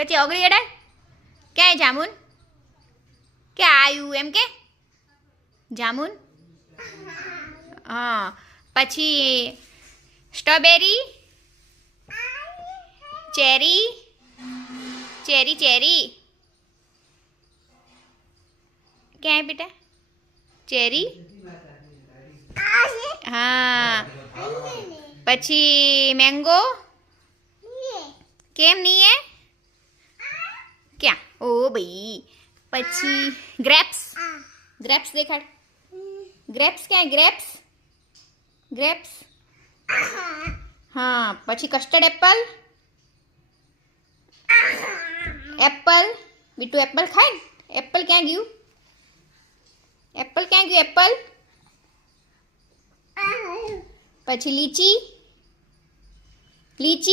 કચી ઓગળી અડાય ક્યાંય જામુન કે આયુ એમ કે જામુન હા પછી સ્ટ્રોબેરી ચેરી ચેરી ચેરી ક્યાંય બેટા ચેરી હા પછી મેંગો કેમ નહીં એ ક્યાં ઓ ભાઈ પછી ગ્રેપ્સ ગ્રેપ્સ દેખાડ ગ્રેપ્સ ક્યાં ગ્રેપ્સ ગ્રેપ્સ હા પછી કસ્ટર્ડ એપલ એપલ બીટુ એપલ ખાય ને એપલ ક્યાં ગયું એપલ ક્યાં ગયું એપલ પછી લીચી લીચી